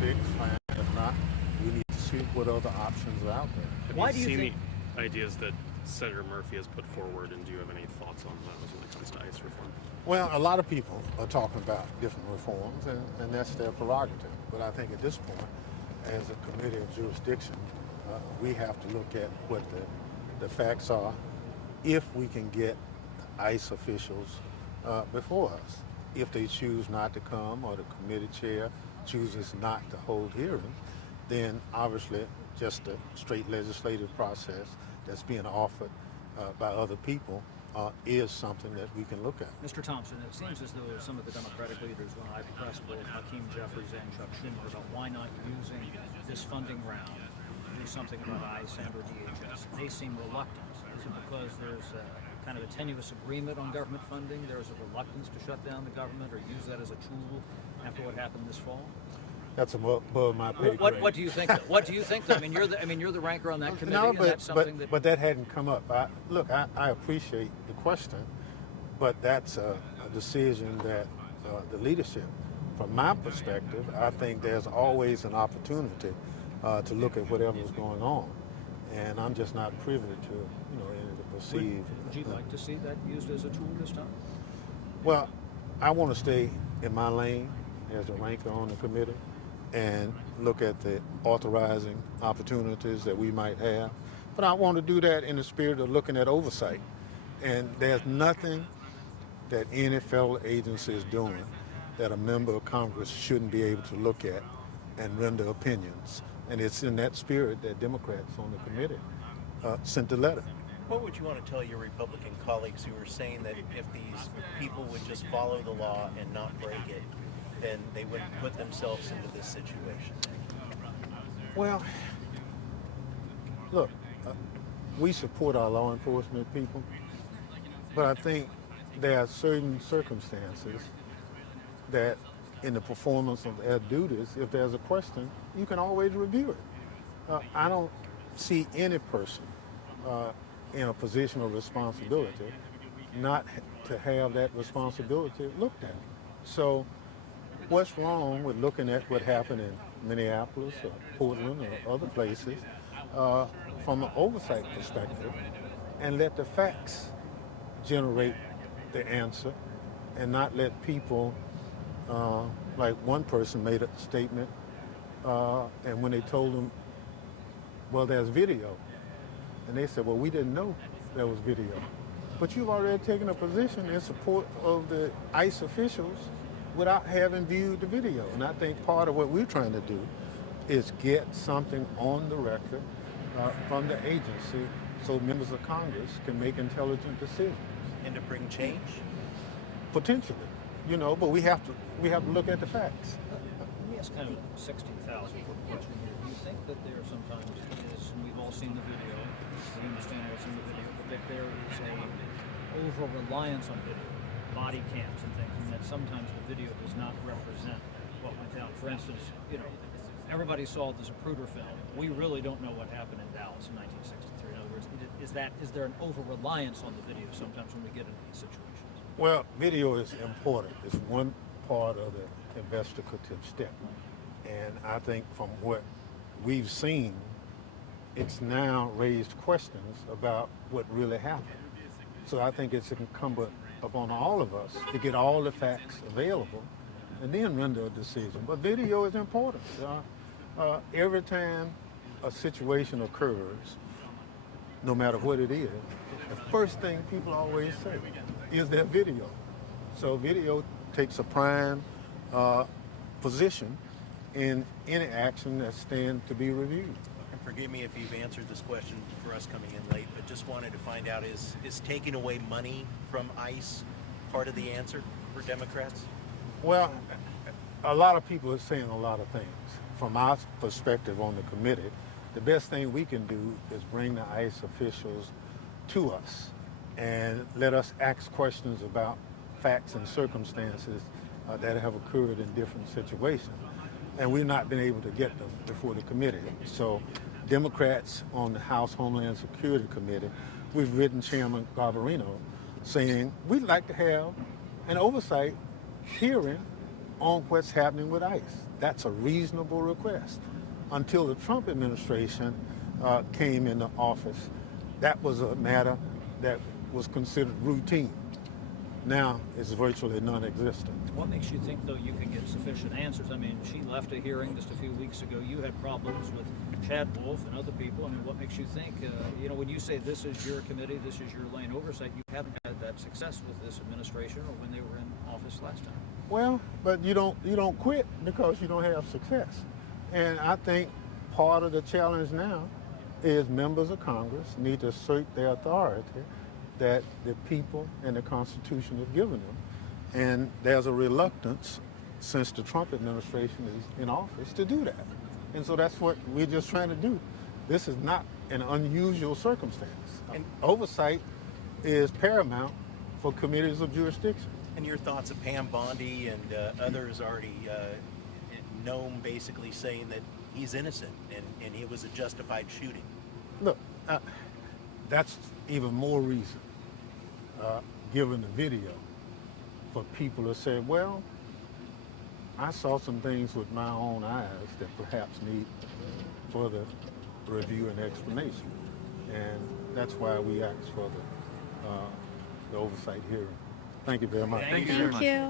fix, fine. If not, we need to see what other options are out there. Have you seen the ideas that Senator Murphy has put forward, and do you have any thoughts on those when it comes to ICE reform? Well, a lot of people are talking about different reforms, and that's their prerogative. But I think at this point, as a committee of jurisdiction, we have to look at what the facts are. If we can get ICE officials before us, if they choose not to come or the committee chair chooses not to hold hearings, then obviously just a straight legislative process that's being offered by other people is something that we can look at. Mr. Thompson, it seems as though some of the Democratic leaders, when I pressed both Hakeem Jeffries and Chuck Schumer about why not using this funding round to do something about ICE and or DHS, they seem reluctant. Is it because there's kind of a tenuous agreement on government funding? There's a reluctance to shut down the government or use that as a tool after what happened this fall? That's above my pay grade. What do you think? What do you think? I mean, you're the ranker on that committee. No, and that's something but that hadn't come up. I appreciate the question, but that's a decision that the leadership. From my perspective, I think there's always an opportunity to look at whatever's going on, and I'm just not privy to any of the perceived. Would you like to see that used as a tool this time? Well, I want to stay in my lane as a ranker on the committee and look at the authorizing opportunities that we might have. But I want to do that in the spirit of looking at oversight. And there's nothing that any federal agency is doing that a member of Congress shouldn't be able to look at and render opinions. And it's in that spirit that Democrats on the committee sent the letter. What would you want to tell your Republican colleagues who are saying that if these people would just follow the law and not break it, then they wouldn't put themselves into this situation? Well, look, we support our law enforcement people, but I think there are certain circumstances that in the performance of their duties, if there's a question, you can always review it. I don't see any person in a position of responsibility not to have that responsibility looked at. So what's wrong with looking at what happened in Minneapolis or Portland or other places from an oversight perspective and let the facts generate the answer and not let people, like one person made a statement and when they told them, well, there's video. And they said, well, we didn't know there was video. But you've already taken a position in support of the ICE officials without having viewed the video. And I think part of what we're trying to do is get something on the record from the agency so members of Congress can make intelligent decisions. And to bring change? Potentially, but we have to look at the facts. Let me ask kind of a 60,000 foot question here. Do you think that there sometimes is, and we've all seen the video, we understand what's in the video, but that there is a over-reliance on video, body cams and things, and that sometimes the video does not represent what went down. For instance, everybody saw the Zapruder film. We really don't know what happened in Dallas in 1963. In other words, is there an over-reliance on the video sometimes when we get into these situations? Well, video is important. It's one part of the investigative step. And I think from what we've seen, it's now raised questions about what really happened. So I think it's incumbent upon all of us to get all the facts available and then render a decision. But video is important. Every time a situation occurs, no matter what it is, the first thing people always say is there video. So video takes a prime position in any action that stands to be reviewed. And forgive me if you've answered this question for us coming in late, but just wanted to find out, is taking away money from ICE part of the answer for Democrats? Well, a lot of people are saying a lot of things. From our perspective on the committee, the best thing we can do is bring the ICE officials to us and let us ask questions about facts and circumstances that have occurred in different situations. And we've not been able to get them before the committee. So Democrats on the House Homeland Security Committee, we've written Chairman Garbarino saying we'd like to have an oversight hearing on what's happening with ICE. That's a reasonable request. Until the Trump administration came into office, that was a matter that was considered routine. Now it's virtually non-existent. What makes you think, though, you can get sufficient answers? I mean, she left a hearing just a few weeks ago. You had problems with Chad Wolf and other people. I mean, what makes you think, when you say this is your committee, this is your lane oversight, you haven't had that success with this administration or when they were in office last time? Well, but you don't quit because you don't have success. And I think part of the challenge now is members of Congress need to assert their authority that the people and the Constitution have given them. And there's a reluctance since the Trump administration is in office to do that. And so that's what we're just trying to do. This is not an unusual circumstance. And oversight is paramount for committees of jurisdiction. And your thoughts of Pam Bondi and others already, Noam basically saying that he's innocent and it was a justified shooting. Look, that's even more reason, given the video, for people to say, well, I saw some things with my own eyes that perhaps need further review and explanation. And that's why we asked for the oversight hearing. Thank you very much. Thank you very much. Thank you.